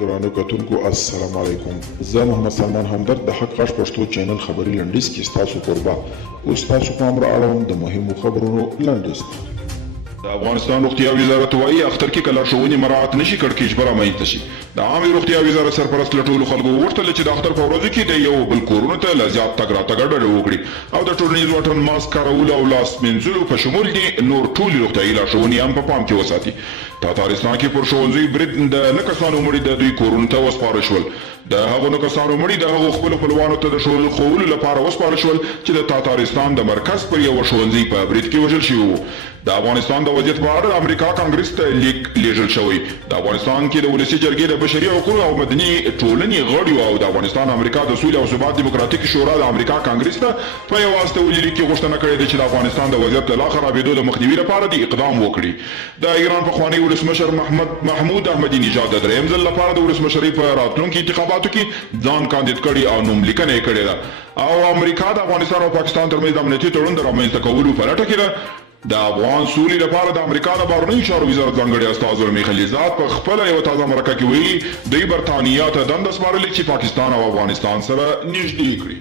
درانه کتونکو السلام علیکم. زه محمد سلمان همدرد د حق غږ پښتو چینل خبري لنډیز کې ستاسو قربا اوس تاسو پام را اړوم د مهمو خبرونو لنډیز. د افغانستان روغتیا وزارت وایي اختر کې که لارښوونې مراعات نشي کړکېچ به رامنځته شي. د عامې روغتیا وزارت سرپرست له ټولو خلکو وغوښتل چې د اختر په ورځو کې د یو بل کورونو ته له زیات تګ راتګ ډډه وکړي او د ټولنیز واټن ماسک کارولو او لاس مینځلو په شمول دې نور ټولې روغتیایي لارښوونې هم په پام کې وساتي. تاتارستان کې پر ښوونځیو برید د نه کسانو مړي د دوی کورونو ته وسپارل شول. د هغو نه کسانو مړي د هغو خپلو خپلوانو ته د ښوولو لپاره وسپارل شول چې د تاتارستان د مرکز پر یوه ښوونځي په برید کې وژل شوي وو. د افغانستان د وضعیت په اړه د امریکا کانګرس ته لیک لیږل شوی. د افغانستان کې د ولسي جرګې د بشري حقوقو او مدني ټولنې غړیو او د افغانستان امریکا د سولې او ثبات دیموکراتیک شورا د امریکا کانګرس ته په یو استولي لیک کې غوښتنه کړې ده چې د افغانستان د وضعیت د لا خرابېدو د مخنیوي لپاره د اقدام وکړي. د ایران پخوانی ولسمشر محمود احمدي نژاد د درېیم ځل لپاره د ولسمشرۍ په راتلونکي انتخاباتو کې ځان کاندید کړي او نوملیکنه یې کړې ده او امریکا د افغانستان او پاکستان ترمنځ د امنیتي تړون د رامنځته کولو په لټه کې ده. د افغان سولې لپاره د امریکا د بهرنیو چارو وزارت ځانګړي استازو زلمی خلیلزاد په خپله یوه تازه مرکه کې ویلي دوی برټانیا ته دنده سپارلې چې پاکستان او افغانستان سره نږدې کړي.